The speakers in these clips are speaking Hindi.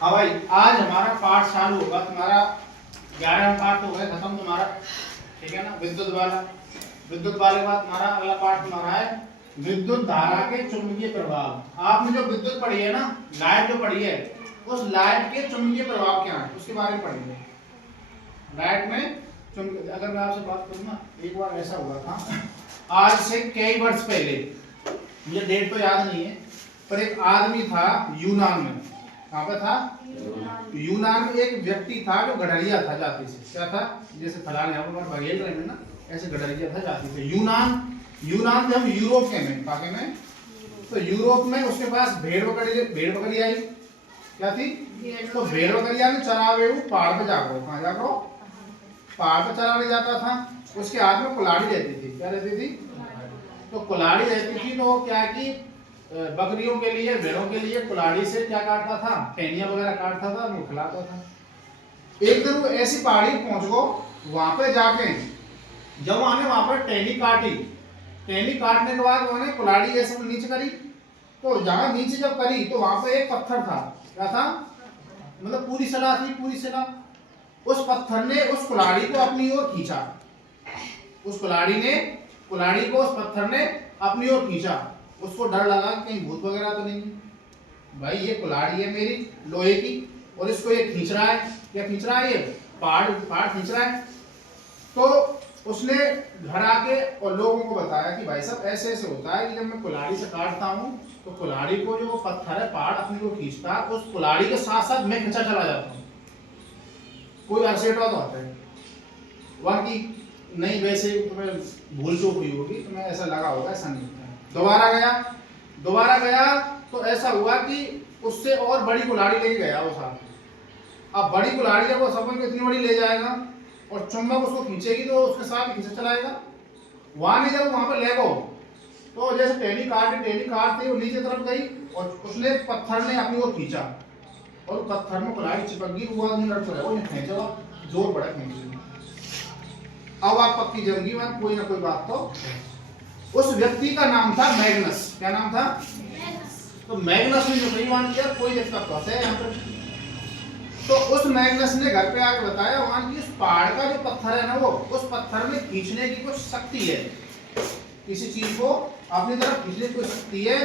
हाँ भाई, आज हमारा पाठ चालू होगा। तुम्हारा 11वां पाठ तो हो गया खत्म तुम्हारा, ठीक है ना। विद्युत वाला, विद्युत वाले के बाद तुम्हारा अगला पाठ तुम्हारा है विद्युत धारा के चुंबकीय प्रभाव। आपने जो विद्युत पढ़ी है ना, लाइट जो पढ़ी है, उस लाइट के चुंबकीय प्रभाव क्या है उसके बारे में पढ़ेंगे। लाइट में अगर मैं आपसे बात करूँ ना, एक बार ऐसा हुआ था आज से कई वर्ष पहले, मुझे डेट तो याद नहीं है, पर एक आदमी था यूनान में। कहाँ पे था? यूनान में एक व्यक्ति था जो गडरिया था जाति से। क्या था? जैसे फलाने यहाँ पर बघेल रहे हैं ना, ऐसे गडरिया था जाति से। यूनान से हम यूरोप के में, पाके में, तो यूरोप में उसके पास भेड़ बकरी आई। क्या थी? तो भेड़ बकरिया में चरावे वो पहाड़ पे जाकर, कहाँ जाकर? पहाड़ पे चराने जाता था। उसके हाथ में कुल्हाड़ी रहती थी। क्या रहती थी? तो कुल्हाड़ी रहती थी, तो क्या है कि बकरियों के लिए, भेड़ों के लिए कुल्हाड़ी से क्या काटता था? टहनियां वगैरह काटता था, वो खिलाता था। एक दिन वो ऐसी पहाड़ी पहुंच गो, वहां पे जाके जब वहां पर टहनी काटी, टहनी काटने के बाद उन्होंने कुल्हाड़ी ऐसे नीचे करी, तो जहां नीचे जब करी तो वहां पे एक पत्थर था। क्या था? मतलब पूरी सलाह थी, पूरी सलाह। उस पत्थर ने उस कुल्हाड़ी को अपनी ओर खींचा। उस कुल्हाड़ी को उस पत्थर ने अपनी ओर खींचा। उसको डर लगा कि कहीं भूत वगैरह तो नहीं, भाई ये कुल्हाड़ी है मेरी लोहे की और इसको ये खींच रहा है। क्या खींच रहा है? ये पहाड़ खींच रहा है। तो उसने घर आके और लोगों को बताया कि भाई साहब ऐसे ऐसे होता है कि जब मैं कुल्हाड़ी से काटता हूँ तो कुल्हाड़ी को जो पत्थर है पहाड़ अपनी ओर खींचता है, उस कुल्हाड़ी के साथ साथ मैं खींचा चला जाता हूँ। कोई अर्सेटवा तो आता है वहां की नहीं, वैसे तुम्हें भूल चूक हुई होगी, तुम्हें ऐसा लगा होगा, ऐसा नहीं होता है। दोबारा गया तो ऐसा हुआ कि उससे और बड़ी कुल्हाड़ी लेके गया वो साथ। अब बड़ी कुल्हाड़ी जब वो सफर को इतनी बड़ी ले जाएगा और चुंबक उसको खींचेगी तो उसके साथ खींचा चलाएगा। वहां जब वहां पर ले गो तो जैसे टहनी काटती वो नीचे तरफ गई और उसने पत्थर ने अपनी ओर खींचा और पत्थर में कुल्हाड़ी चिपक गई। वो आदमी लड़ पड़ा, वो खींचा, जोर बड़ा खींच। अब आप पक्की जमगी बात, कोई ना कोई बात तो। उस व्यक्ति का नाम था मैग्नस। क्या नाम था? तो मैग्नस ने जो बेईमान किया, कोई दिक्कत तो है यहाँ पर। तो उस मैग्नस ने घर पे आके बताया वहां की उस पहाड़ का जो पत्थर है ना, वो उस पत्थर में खींचने की कुछ शक्ति है, किसी चीज को अपनी तरफ खींचने की कोई शक्ति है,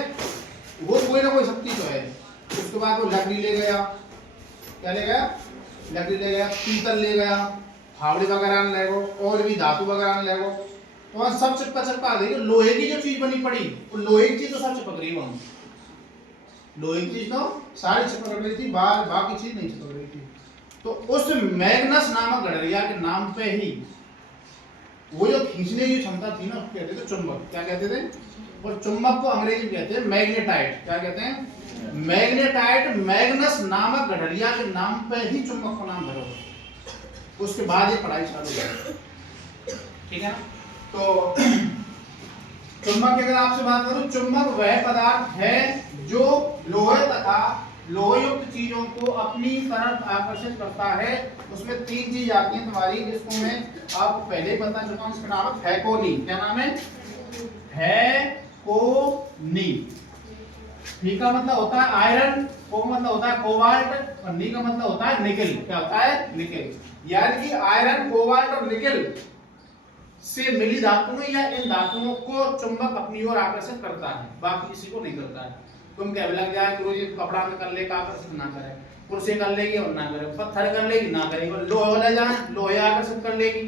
वो कोई ना कोई शक्ति तो है। उसके बाद वो लकड़ी ले गया। क्या ले गया? लकड़ी ले गया, पीतल ले गया, फावड़े वगैरह ले गो, और भी धातु वगैरह ले गो। तो वहां सब चिपका देगी। लोहे की जो चीज बनी पड़ी, वो लोहे की चीज तो सब चिपक रही वहां, लोहे की चीज तो सारी चिपक रही थी, बाकी चीज नहीं चिपक रही थी। तो उस मैग्नस नामक गडरिया के नाम पे ही वो जो खींचने की क्षमता थी ना, कहते थे चुंबक। क्या कहते थे? और चुंबक को अंग्रेजी में कहते हैं मैग्नेटाइट। क्या कहते हैं? मैग्नेटाइट। मैग्नस नामक गडरिया के नाम पे ही चुंबक का नाम धरा हुआ। उसके बाद ये पढ़ाई चालू हुई, ठीक है ना। तो चुंबक की अगर आपसे बात करूं, चुंबक वह पदार्थ है जो लोहे तथा लोहयुक्त चीजों को अपनी तरफ आकर्षित करता है। उसमें तीन चीज आती हैं तुम्हारी, जिसको मैं आपको पहले ही बता चुका हूं। इसका नाम है फैकोनी। क्या नाम है? फैकोनी। नी का मतलब होता है आयरन, को मतलब होता है कोबाल्ट, और नी का मतलब होता है निकल। क्या होता है? निकल। यानी कि आयरन, कोबाल्ट और निकल से मिली धातुओं या इन धातुओं को चुंबक अपनी ओर आकर्षित करता है, बाकी किसी को नहीं करता है। तुम कह लग जाए कि ये कपड़ा में कर लेगा आकर्षित ना करे, कुर्सी कर लेगी और ना करे, पत्थर कर लेगी ना करेगी, लोहे ले जाए लोहे आकर्षित कर लेगी,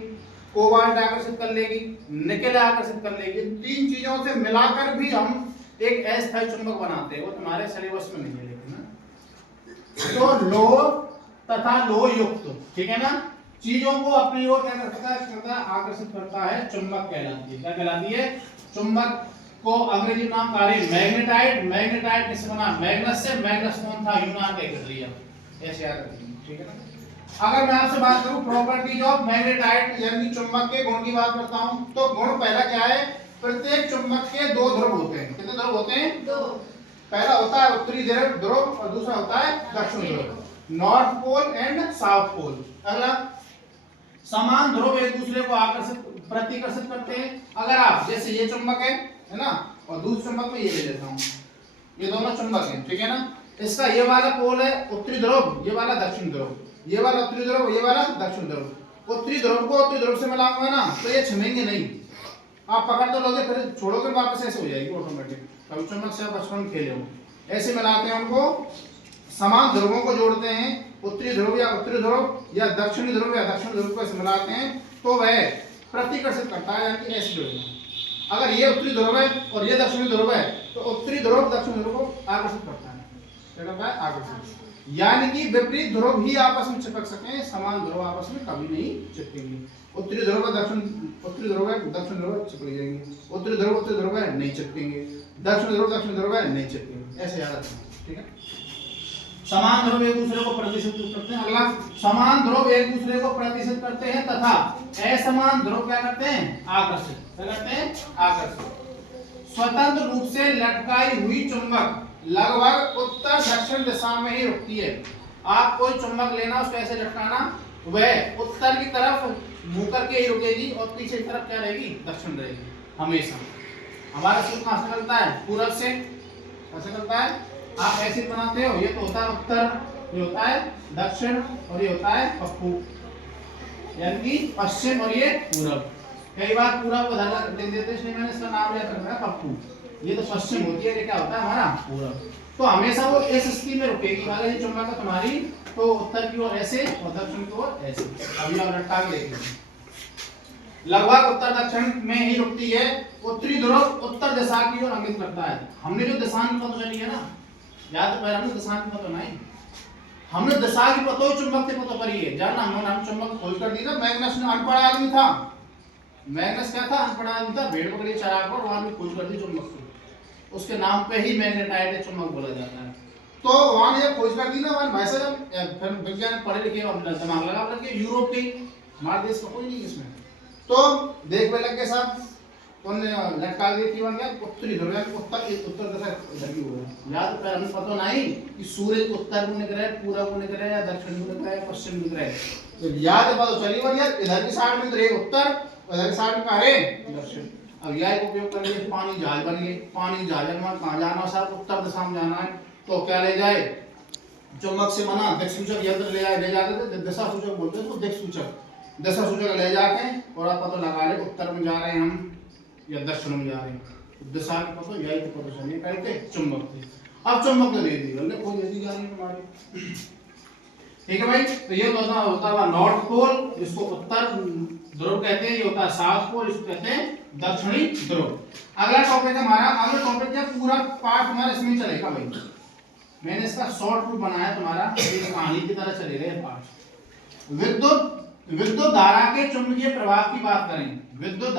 कोबाल्ट आकर्षित कर लेगी, निकल आकर्षित कर लेगी। तीन चीजों से मिलाकर भी हम एक अस्थायी चुंबक बनाते हैं, वो तुम्हारे सिलेबस में नहीं है लेकिन ना। तो लोह तथा लोह युक्त, ठीक है ना, चीजों को अपनी ओर क्या करता है? आकर्षित करता है, चुंबक कहलाती है। क्या कहलाती है? चुंबक को अंग्रेजी नाम कार्य मैग्नेटाइट। मैग्नेटाइट किससे बना? मैग्नस से। मैग्नस कौन था? यूनान का गडरिया। ऐसे याद रखिए, ठीक है ना। अगर मैं आपसे बात करूं प्रॉपर्टीज ऑफ मैग्नेटाइट यानी चुंबक के गुण की बात करता हूं, तो गुण पहला क्या है? प्रत्येक चुंबक के दो ध्रुव होते हैं। कितने ध्रुव होते हैं? दो। पहला होता है उत्तरी ध्रुव और दूसरा होता है दक्षिणी ध्रुव, north pole and south pole. अगला, समान ध्रुव एक दूसरे को प्रतिकर्षित करते हैं। अगर आप जैसे ये चुंबक है ना, और दूसरे चुंबक में ये ले लेता हूं, ये दोनों चुंबक हैं, ठीक है ना। इसका ये वाला पोल है उत्तरी ध्रुव, ये वाला दक्षिण ध्रुव, ये वाला उत्तरी ध्रुव, ये वाला दक्षिण ध्रुव। उत्तरी ध्रुव को उत्तरी ध्रुव से मिलाऊंगा ना तो ये छिमेंगे नहीं, आप पकड़ तो लोगे फिर छोड़ोगे वापस ऐसे हो जाएगी ऑटोमेटिक। कभी चम्मच से बचपन में खेले हो, ऐसे मिलाते हैं उनको, समान ध्रुवों को जोड़ते हैं, उत्तरी ध्रुव या उत्तरी ध्रुव या दक्षिणी ध्रुव या दक्षिण ध्रुव को ऐसे मिलाते हैं तो वह प्रतिकर्षित करता है, यानी ऐसे जुड़ेगा। अगर ये उत्तरी ध्रुव है और ये दक्षिणी ध्रुव है तो उत्तरी ध्रुव दक्षिण ध्रुव को आकर्षित करता है, क्या करता है? आकर्षित। यानी कि विपरीत ध्रुव ही आपस में चिपक सके, समान ध्रुव आपस में कभी नहीं चिपकेंगे। उत्तरी ध्रुव दक्षिण, उत्तरी ध्रुव है दक्षिण ध्रुव चिपक जाएंगे, उत्तरी ध्रुव है नहीं चिपकेंगे, दक्षिण ध्रुव है नहीं चिपकेंगे, ऐसे याद रखना, ठीक है। समान ध्रुव एक दूसरे को प्रतिशत करते हैं। अगला, समान ध्रुव एक दूसरे को प्रतिशत करते हैं तथा असमान ध्रुव क्या करते हैं? आकर्षित। क्या करते हैं? आकर्षित। स्वतंत्र रूप से लटकाई हुई चुंबक लगभग उत्तर दक्षिण दिशा में ही रुकती है। आप कोई चुंबक लेना, उसको ऐसे लटकाना, वह उत्तर की तरफ मुंह करके ही रुकेगी और पीछे की तरफ क्या रहेगी? दक्षिण रहेगी हमेशा। हमारा सूत्र कहां से चलता है? पूरब से। कैसे चलता है? आप ऐसे बनाते हो, ये तो होता है उत्तर, ये होता है दक्षिण और ये होता है पप्पू, यानी कि पश्चिम और ये पूरब। कई बार पूरब को धागा दे देते, इसलिए मैंने इसका नाम लिया था पप्पू। ये तो पश्चिम होती है, ये क्या होता है हमारा? पूरब। तो हमेशा वो इस स्थिति में रुकेगी। अगर ये चुंबक है तुम्हारी तो उत्तर की ओर ऐसे और दक्षिण की ओर ऐसे। अभी आप लटका के देखिए, लगभग उत्तर दक्षिण में ही रुकती है। उत्तरी ध्रुव उत्तर दिशा की ओर इंगित करता है। हमने जो दिशा की पता चली है ना, याद तो पहले हमने दिशा की पता नहीं, हमने दिशा की पता ही चुंबक से पता करी है। जानना हम चुंबक खोज कर दी ना, मैग्नस ने अनपढ़ आदमी था। मैग्नस क्या था? अनपढ़ आदमी था, भेड़ पकड़ी चरा कर वहां भी खोज कर दी चुंबक से, उसके नाम पे ही मैग्नेटाइट चुंबक बोला जाता है। तो वहां जब खोज कर दी ना, वहां भाई साहब फिर विज्ञान पढ़े लिखे और दिमाग लगा लगे, यूरोप के, हमारे देश का कोई नहीं इसमें। तो देख लग के साहब उन्होंने लटका दी थी, वहां क्या उत्तरी ध्रुव उत्तर दिशा धरी हुआ है। याद पर हमें पता नहीं कि सूरज उत्तर को निकले, पूरब को निकले या दक्षिण को निकले या पश्चिम को निकले, तो याद पता चली वहां यार इधर की साइड में तो एक उत्तर, उधर की साइड में कहां है? दक्षिण। अब यह का उपयोग करके पानी जहाज बन गए। पानी जहाज में कहां जाना? साहब उत्तर दिशा में जाना है, तो क्या ले जाए? चुंबक से बना दिक्सूचक यंत्र ले जाते थे, दिशा सूचक बोलते हैं उसको, दिक्सूचक, दिशा सूचक ले जाके और आप पता लगा ले उत्तर में जा रहे हैं हम या दक्षिण में जा रहे हैं। दिशा की पता यही तो पता चलिए कहते चुंबक थे। अब चुंबक ने दे दी, हमने कोई दे दी जा रही हमारी, ठीक है भाई। तो ये होता है नॉर्थ पोल, जिसको उत्तर ध्रुव कहते हैं, ये होता है साउथ पोल, इसको कहते हैं दक्षिणी ध्रुव। अगला टॉपिक है हमारा, अगला टॉपिक है पूरा पार्ट हमारा इसमें चलेगा भाई। मैंने इसका शॉर्ट रूट बनाया तुम्हारा, एक कहानी की तरह चलेगा ये पार्ट। विद्युत धारा के चुंबकीय प्रभाव की बात करें। विद्युत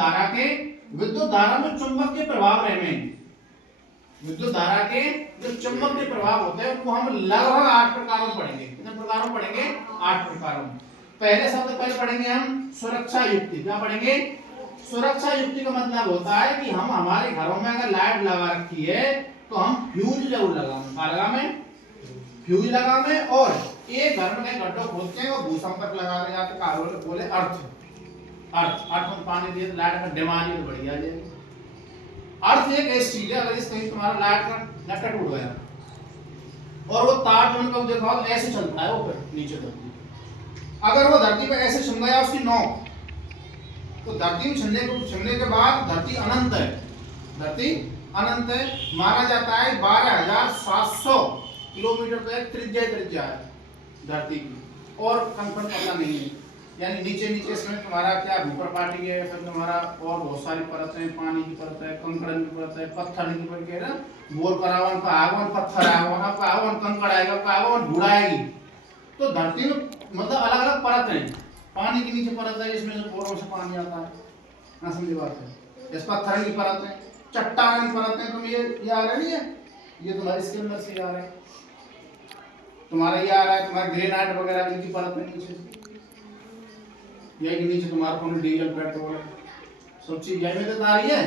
धारा में चुंबक के प्रभाव रहे में, विद्युत धारा के जो चुंबक के प्रभाव होते हैं वो हम लगभग 8 प्रकारों में पढ़ेंगे। कितने प्रकारों में पढ़ेंगे? 8 प्रकारों में। पहले सबसे पहले पढ़ेंगे हम सुरक्षा युक्ति। क्या पढ़ेंगे? सुरक्षा युक्ति का मतलब होता है कि हम हमारे घरों में अगर लाइट लगा रखी है तो हम फ्यूज जरूर लगाएं, फ्यूज लगाएं और एक घर में गड्ढा खोदते हैं और भूसंपर्क लगा रहे जाते हैं, बोले अर्थ में पानी दिए तो लाइट का डिमांड तो बढ़िया जाएगी। अर्थ एक ऐसी चीज है, अगर इस कहीं तुम्हारा लाइट का नट टूट गया और वो तार तुमने कब देखा तो ऐसे चलता है, वो फिर नीचे धरती, अगर वो धरती पे ऐसे छिन गया उसकी नोक, तो धरती में छिनने के बाद धरती अनंत है, धरती अनंत है। माना जाता है 12,700 किलोमीटर तक त्रिज्या है धरती की, और कंफर्म पता नहीं है। यानी नीचे इसमें तुम्हारा क्या भूपर पार्टी है, फिर तुम्हारा और बहुत सारी परत है, पानी की परत है, कंकड़ की परत है, पत्थर की परत है ना, बोर करावन का आगमन पत्थर आएगा, आपका आगमन कंकड़ आएगा, आपका आगमन धूड़ आएगी। तो धरती में मतलब अलग अलग परत है। पानी के नीचे परत है, इसमें से बोरों से पानी आता है ना, समझी बात है। इस पत्थर की परत है, चट्टान की परत है, तुम ये आ रहा नहीं है, ये तुम्हारे इसके अंदर से आ रहा है, तुम्हारा ये आ रहा है, तुम्हारा ग्रेनाइट वगैरह की परत है नीचे, यही नीचे तुम्हारा कौन डीजल पेट्रोल सब चीज यही में तो आ रही है।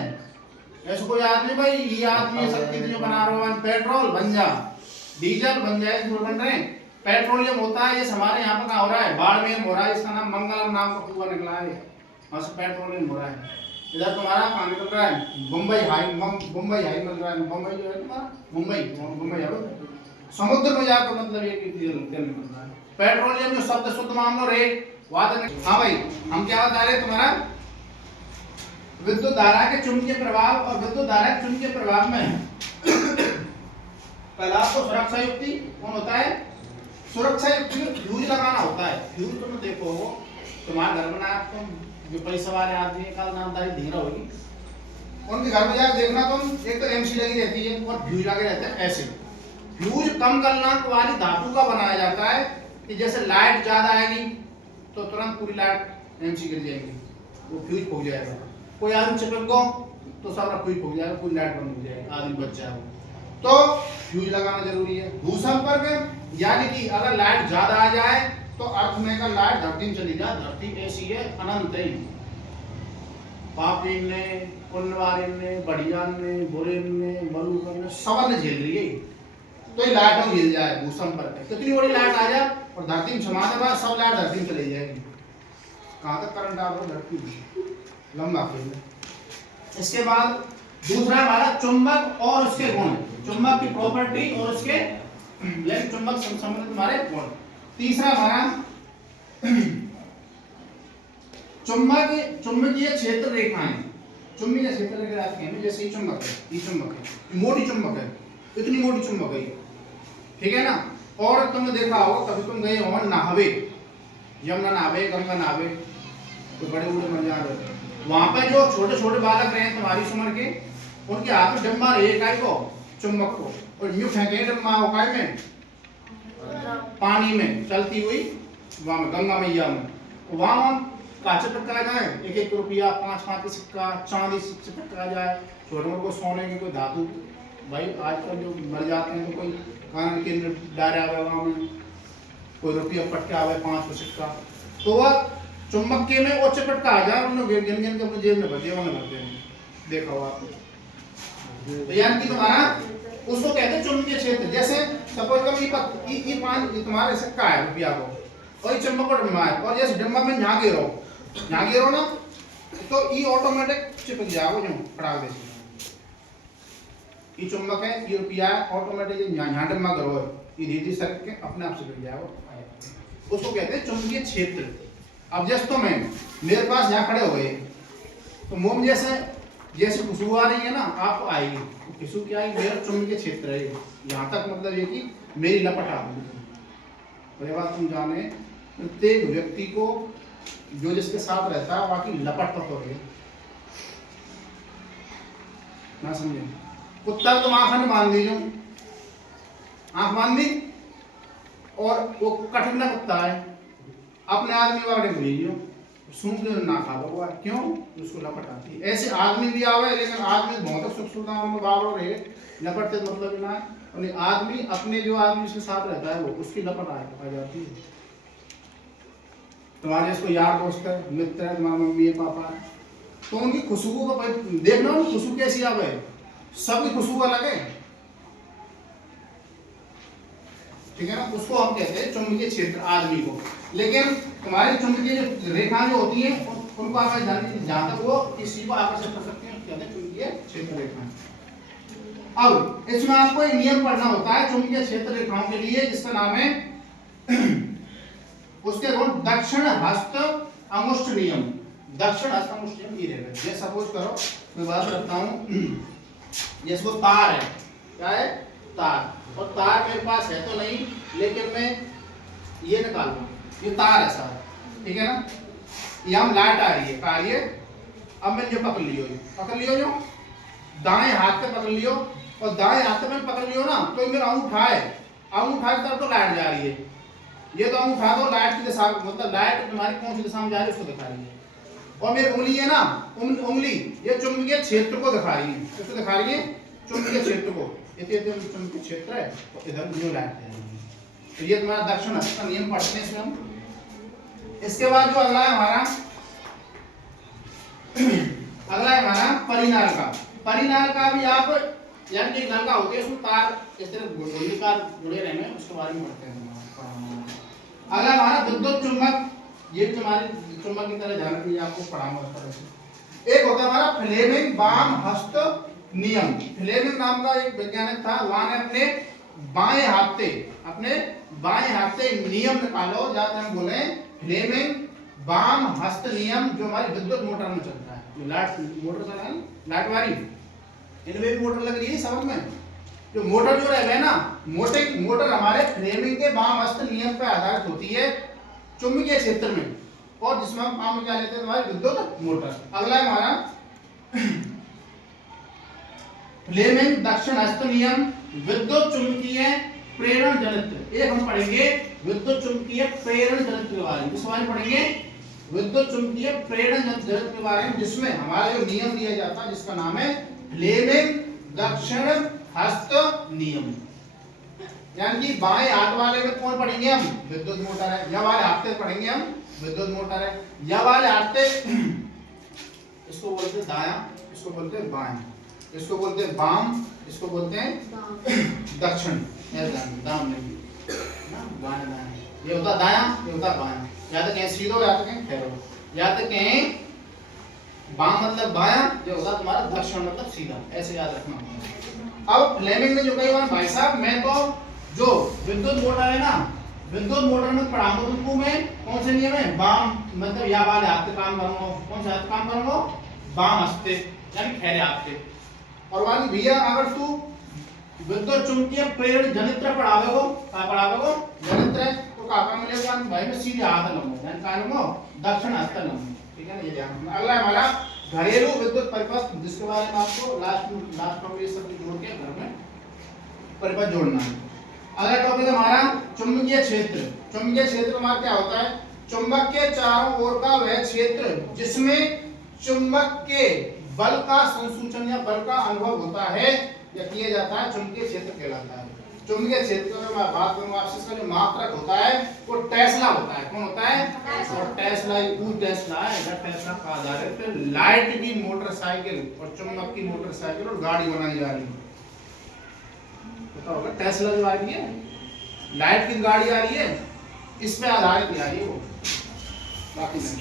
ऐसा कोई आदमी भाई ये आदमी सब कितने बना रहा है, पेट्रोल बन जा, डीजल बन जाए, बन रहे हैं। पेट्रोलियम होता है, ये हमारे यहाँ पर हो रहा है, बाड़मेर हो रहा है, इसका नाम मंगलम नाम का कुआं निकला है, वहां से पेट्रोलियम हो रहा है। इधर तुम्हारा कहाँ निकल रहा है? मुंबई हाई मिल रहा है, मुंबई जो है तुम्हारा मुंबई है, समुद्र में जाकर मतलब ये कि तेल निकल रहा है। पेट्रोलियम जो शब्द शुद्ध मान लो रे वाद नहीं। हाँ भाई हम क्या बता रहे हैं तुम्हारा विद्युत धारा के चुंबकीय प्रभाव और विद्युत धारा के चुंबकीय प्रभाव में पहला तो सुरक्षा युक्ति कौन होता है? सुरक्षा युक्ति में फ्यूज लगाना होता है। फ्यूज तुम देखो तुम्हारे घर में ना तुम जो पैसे वाले आदमी का नामदारी धीरा होगी उनके घर में जाकर देखना तुम एक तो एमसी लगी रहती है और फ्यूज लगे रहते हैं। ऐसे फ्यूज कम गलनांक वाली धातु का बनाया जाता है कि जैसे लाइट ज्यादा आएगी तो तुरंत पूरी लाइट एमसी गिर जाएगी, वो फ्यूज फूक जाएगा। कोई आदमी चिपक गो तो सारा फ्यूज फूक जाएगा, पूरी लाइट बंद हो जाएगी, आदमी बच जाएगा। तो फ्यूज लगाना जरूरी है। भूसंपर्क यानी कि अगर लाइट ज्यादा आ जाए तो अर्थ में का लाइट धरती में चली जाए। धरती ऐसी है अनंत है, पापी ने पुण्यवारी ने बढ़िया ने बुरे ने मलूक ने सब ने झेल रही है तो ये लाइट हम गिर जाए भूसंपर्क कितनी बड़ी लाइट आ जाए और धरती में समा के बाद सब लाइट धरती में चली जाएगी। कहां तक करंट आ रहा है? धरती में लंबा खेल है। इसके बाद दूसरा हमारा चुंबक और उसके गुण, चुंबक की प्रॉपर्टी और उसके चुंबक संबंधित हमारे गुण। तीसरा हमारा चुंबकीय क्षेत्र रेखाएं। चुंबकीय क्षेत्र रेखाएं हैं जैसे ये चुंबक है, ये चुंबक है, मोटी चुंबक है, इतनी मोटी चुंबक है, ठीक है ना। और तुमने देखा होगा कभी तुम गए हो नहावे, यमुना नहावे, गंगा नहावे, तो बड़े बूढ़े मर जा रहे, वहां पर जो छोटे छोटे बालक रहे तुम्हारी उम्र के, उनके हाथ में डब्बा रहे काय को चुंबक को, और यूं फेंके डब्बा काय में पानी में चलती हुई वहां गंगा मैया में, वहां कांच टपका जाए, 1-1 रुपया 5-5 का सिक्का, चांदी से टपका जाए, छोटे मोटे को सोने की कोई धातु। भाई आजकल जो मर जाते हैं तो कोई कान के डायरा वहां में कोई रुपया पटका आवे 5 का सिक्का, तो वह चुंबक के में वो चपटका आ जाए, उन्होंने गिन गिन के अपने जेब में भरते हैं। देखा हो आप तो यानी कि तुम्हारा उसको कहते हैं चुंबकीय क्षेत्र। जैसे सपोज करो ये 5 तुम्हारा सिक्का है रुपया को और ये चुंबक को डब्बा है और जैसे डब्बा में यहाँ गिरो ना तो ये ऑटोमेटिक चिपक जाएगा जो पड़ा दे। ये चुंबक है, ये रुपया है, ऑटोमेटिक यहाँ डब्बा करो ये धीरे सर के अपने आप चिपक जाएगा, उसको कहते हैं चुंबकीय क्षेत्र। अब जैसे तो मैं मेरे पास यहाँ खड़े हो गए तो मोम जैसे खुशबू आ रही है ना आपको आएगी, खुशबू क्या है? मेरा चुंबकीय क्षेत्र है यहाँ तक, मतलब ये कि मेरी लपट आ गई। बात तुम जाने प्रत्येक व्यक्ति को जो जिसके साथ रहता है बाकी लपट तो है ना, समझे? कुत्ता तुम आंख में बांध दी, जो आंख बांध दी और वो कठिन कुत्ता है, अपने आदमी वाले भेजियो सूंघ के ना खा हुआ, क्यों? उसको लपट आती है। ऐसे आदमी भी आवे लेकिन आदमी बहुत सुख सुविधा में बावड़ो रहे, लपटते मतलब ना है, और आदमी अपने जो आदमी के साथ रहता है वो उसकी लपट आ जाती है। तुम्हारे इसको यार दोस्त है, मित्र है, तुम्हारा मम्मी है, पापा है, तो उनकी खुशबू को देखना, खुशबू कैसी आवे, सबकी खुशबू अलग है, ठीक है ना। उसको हम कहते हैं चुंबकीय क्षेत्र आदमी को। लेकिन तुम्हारी चुंबकीय जो रेखा जो होती है उनको आप जहां तक वो किसी को आकर्षित कर सकते हैं कहते हैं चुंबकीय क्षेत्र रेखा। अब इसमें आपको एक नियम पढ़ना होता है चुंबकीय क्षेत्र रेखाओं के लिए, जिसका नाम है उसके गुण दक्षिण हस्त अंगुष्ठ नियम। दक्षिण हस्त अंगुष्ठ नियम ये रहेगा। ये सपोज करो मैं बात करता हूँ, ये इसको तार है, क्या है? तार, और तार मेरे पास है तो नहीं लेकिन मैं ये निकालूंगा, ये तार है सारा, ठीक है ना। यहाँ लाइट आ रही है, कहा ये अब मैंने जो पकड़ लियो जो दाएं हाथ पे पकड़ लियो, और दाएं हाथ में पकड़ लियो ना तो मेरा अंगूठा तब तो लाइट जा रही है, ये तो अंगूठा तो लाइट की दिशा, मतलब लाइट तुम्हारी कौन सी दिशा में जा रही है उसको दिखा रही है, और मेरी उंगली है ना उंगली ये चुंबकीय क्षेत्र को दिखा रही है, किसको दिखा रही है? चुंबकीय क्षेत्र को। ये चुंबकीय क्षेत्र है तो इधर न्यू लाइट है, तो ये तुम्हारा दक्षिण हस्त का नियम पढ़ते हैं इसमें हम। इसके बाद जो अगला है हमारा परिनाल का भी आप यानी कि नलका होती है उसमें तार इस तरह गोलीकार जुड़े रहने, उसके बारे में पढ़ते हैं। अगला हमारा विद्युत चुंबक, ये तुम्हारी चुंबक की तरह ध्यान रखिए, आपको पढ़ाऊंगा इस तरह से। एक होता है हमारा फ्लेमिंग वाम हस्त नियम। फ्लेमिंग नाम का एक वैज्ञानिक था, वहां ने अपने बाएं हाथ से अपने बाएं हाथ से नियम निकालो, जाते हम बोले फ्लेमिंग वाम हस्त नियम, जो हमारी विद्युत मोटर में चलता है, जो लाइट मोटर चला है लाइट वाली, इनमें भी मोटर लग रही है समझ में। जो मोटर जो है ना, मोटर हमारे फ्लेमिंग के वाम हस्त नियम पर आधारित होती है चुंबकीय क्षेत्र में, और जिसमें हम काम में क्या लेते हैं हमारी विद्युत मोटर। अगला है हमारा फ्लेमिंग दक्षिण हस्त नियम विद्युत चुंबकीय प्रेरण जनित्र। एक हम पढ़ेंगे विद्युत चुंबकीय प्रेरण जनित्र के बारे में, किस बारे में पढ़ेंगे, विद्युत चुंबकीय प्रेरण जनित्र के बारे में, जिसमें हमारा जो नियम दिया जाता है जिसका नाम है फ्लेमिंग दक्षिण हस्त नियम। यानी कि बाएं हाथ वाले में कौन पढ़ेंगे हम, विद्युत मोटर है, या वाले हाथ से पढ़ेंगे हम विद्युत मोटर है, या वाले हाथ से इसको बोलते हैं दायां, इसको बोलते हैं बाएं, इसको बोलते हैं वाम, इसको बोलते हैं दक्षिण, दाम नहीं ना, बाएं दाएं, ये होता दायां, ये होता बायां, या तो कहीं सीधो या तो कहीं ठहरो, या तो कहीं वाम मतलब बायां, ये होता तुम्हारा दक्षिण मतलब सीधा, ऐसे याद रखना होगा। अब फ्लेमिंग में जो कही बार भाई साहब, मैं तो जो विद्युत मोटर है ना, विद्युत मोटर में पढ़ाऊंगा तुमको मैं कौन से नियम है, वाम मतलब या वाले हाथ से काम करूंगा, कौन से हाथ से काम करूंगा, वाम हस्ते यानी खैरे हाथ से। और वाली भैया अगर तू विद्युत चुंबकीय प्रेरण जनित्र पढ़ावे को, का पढ़ावे को जनित्र है, तो का मिलेगा भाई में सीधे हाथ लंबो, यानी का लंबो दक्षिण हस्त लंबो, ठीक है ना, ये ध्यान रखना। अगला हमारा घरेलू विद्युत परिपथ, जिसके बारे में आपको लास्ट में ये सब जोड़ के घर में परिपथ जोड़ना है। अगला टॉपिक हमारा चुंबकीय क्षेत्र। चुंबकीय क्षेत्र हमारा क्या होता है, चुंबक के चारों ओर का वह क्षेत्र जिसमें चुंबक के बल का संसूचन या बल का अनुभव होता है या किया जाता है, चुंबकीय क्षेत्र कहलाता है। चुंबकीय क्षेत्र में मैं बात करूंगा आपसे, इसका जो मात्रक होता है वो टेस्ला होता है। कौन होता है, और टेस्ला टेस्ला है, टेस्ला का आधारित लाइट की मोटरसाइकिल और चुंबक की मोटरसाइकिल और गाड़ी बनाई जा रही है। पता होगा टेस्ला जो आ रही है, लाइट की गाड़ी आ रही है, इस पे आधारित आ रही है वो, बाकी नहीं।